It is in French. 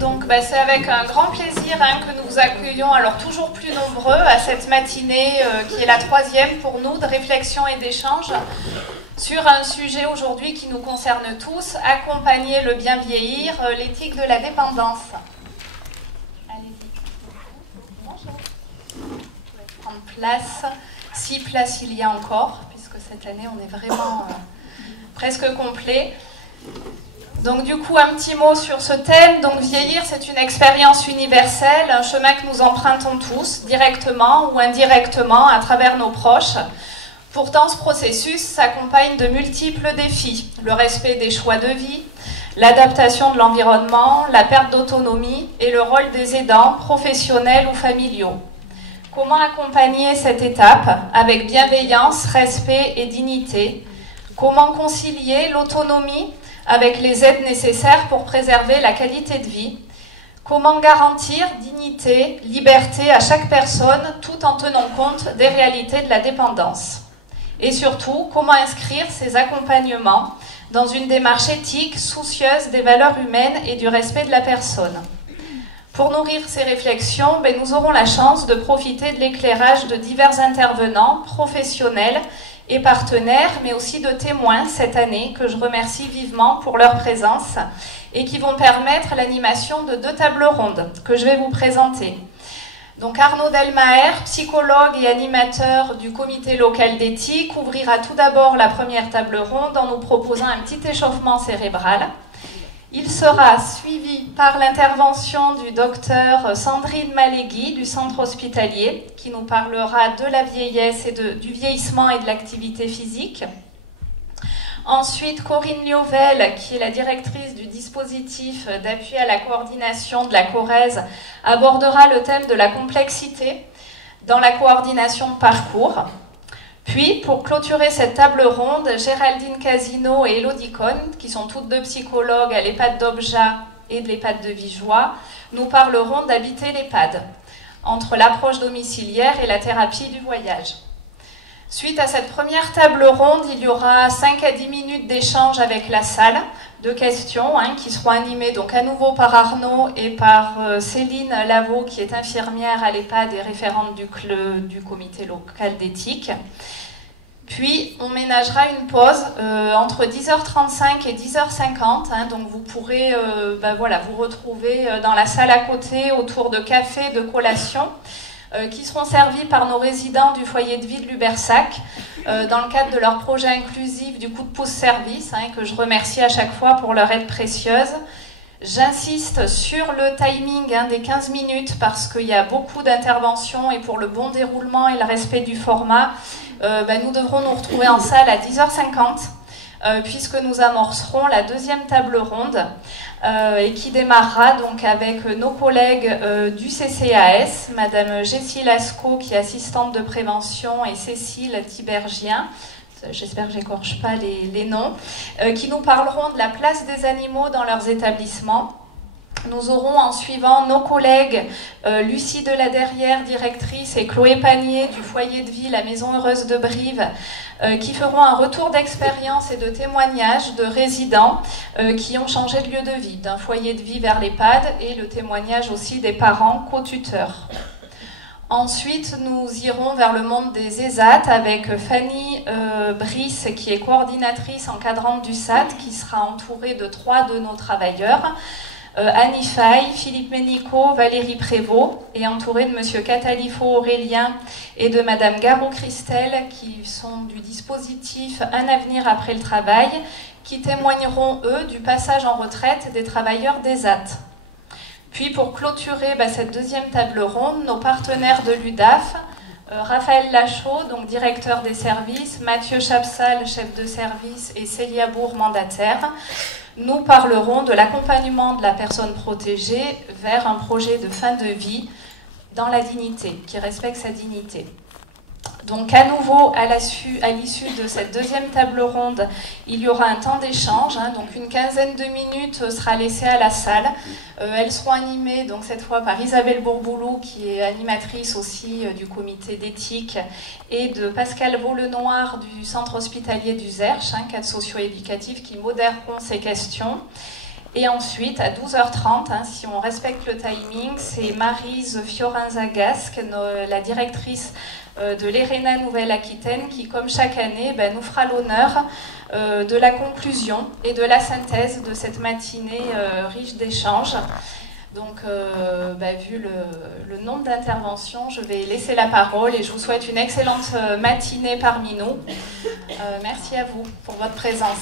Donc c'est avec un grand plaisir que nous vous accueillons, alors toujours plus nombreux, à cette matinée qui est la troisième pour nous de réflexion et d'échange sur un sujet aujourd'hui qui nous concerne tous, accompagner le bien vieillir, l'éthique de la dépendance. Allez-y. Bonjour. Vous pouvez prendre place, 6 places il y a encore, puisque cette année on est vraiment presque complet. Donc du coup, un petit mot sur ce thème. Donc vieillir, c'est une expérience universelle, un chemin que nous empruntons tous, directement ou indirectement, à travers nos proches. Pourtant, ce processus s'accompagne de multiples défis. Le respect des choix de vie, l'adaptation de l'environnement, la perte d'autonomie et le rôle des aidants, professionnels ou familiaux. Comment accompagner cette étape avec bienveillance, respect et dignité? Comment concilier l'autonomie avec les aides nécessaires pour préserver la qualité de vie? Comment garantir dignité, liberté à chaque personne tout en tenant compte des réalités de la dépendance? Et surtout, comment inscrire ces accompagnements dans une démarche éthique, soucieuse des valeurs humaines et du respect de la personne? Pour nourrir ces réflexions, nous aurons la chance de profiter de l'éclairage de divers intervenants, professionnels et partenaires, mais aussi de témoins cette année, que je remercie vivement pour leur présence et qui vont permettre l'animation de 2 tables rondes que je vais vous présenter. Donc Arnaud Delmaher, psychologue et animateur du comité local d'éthique, ouvrira tout d'abord la première table ronde en nous proposant un petit échauffement cérébral. Il sera suivi par l'intervention du docteur Sandrine Malegui du centre hospitalier qui nous parlera de la vieillesse et du vieillissement et de l'activité physique. Ensuite, Corinne Liovel, qui est la directrice du dispositif d'appui à la coordination de la Corrèze, abordera le thème de la complexité dans la coordination de parcours. Puis, pour clôturer cette table ronde, Géraldine Casino et Elodie Cohn, qui sont toutes 2 psychologues à l'EHPAD d'Obja et de l'EHPAD de Vigeois, nous parleront d'habiter l'EHPAD, entre l'approche domiciliaire et la thérapie du voyage. Suite à cette première table ronde, il y aura 5 à 10 minutes d'échange avec la salle, de questions qui seront animées donc à nouveau par Arnaud et par Céline Lavaux, qui est infirmière à l'EHPAD et référente du comité local d'éthique. Puis on ménagera une pause entre 10h35 et 10h50, donc vous pourrez vous retrouver dans la salle à côté autour de café, de collation, qui seront servis par nos résidents du foyer de vie de Lubersac dans le cadre de leur projet inclusif du coup de pouce service, que je remercie à chaque fois pour leur aide précieuse. J'insiste sur le timing des 15 minutes parce qu'il y a beaucoup d'interventions et pour le bon déroulement et le respect du format, nous devrons nous retrouver en salle à 10h50 puisque nous amorcerons la 2e table ronde et qui démarrera donc avec nos collègues du CCAS, Madame Jessie Lascaux qui est assistante de prévention et Cécile Tibergien, j'espère que j'écorche pas les noms, qui nous parleront de la place des animaux dans leurs établissements. Nous aurons en suivant nos collègues Lucie Deladerrière, directrice, et Chloé Panier du foyer de vie La Maison Heureuse de Brive, qui feront un retour d'expérience et de témoignages de résidents qui ont changé de lieu de vie, d'un foyer de vie vers l'EHPAD, et le témoignage aussi des parents co-tuteurs. Ensuite, nous irons vers le monde des ESAT avec Fanny Brice, qui est coordinatrice encadrante du SAT, qui sera entourée de 3 de nos travailleurs. Annie Faye, Philippe Ménico, Valérie Prévost, et entourée de Monsieur Catalifo Aurélien et de Madame Garot-Christelle, qui sont du dispositif Un avenir après le travail, qui témoigneront, eux, du passage en retraite des travailleurs d'ESAT. Puis, pour clôturer cette 2e table ronde, nos partenaires de l'UDAF, Raphaël Lachaud, donc directeur des services, Mathieu Chapsal, chef de service, et Célia Bourg, mandataire, nous parlerons de l'accompagnement de la personne protégée vers un projet de fin de vie dans la dignité, qui respecte sa dignité. Donc à nouveau, à l'issue de cette 2e table ronde, il y aura un temps d'échange, donc une quinzaine de minutes sera laissée à la salle. Elles seront animées donc cette fois par Isabelle Bourboulou, qui est animatrice aussi du comité d'éthique, et de Pascal Vaulenoir du centre hospitalier du Zerche, cadre socio-éducatif, qui modéreront ces questions. Et ensuite, à 12h30, si on respecte le timing, c'est Maryse Fiorenza-Gasque, la directrice de l'ERENA Nouvelle-Aquitaine, qui, comme chaque année, nous fera l'honneur de la conclusion et de la synthèse de cette matinée riche d'échanges. Donc, vu le nombre d'interventions, je vais laisser la parole et je vous souhaite une excellente matinée parmi nous. Merci à vous pour votre présence.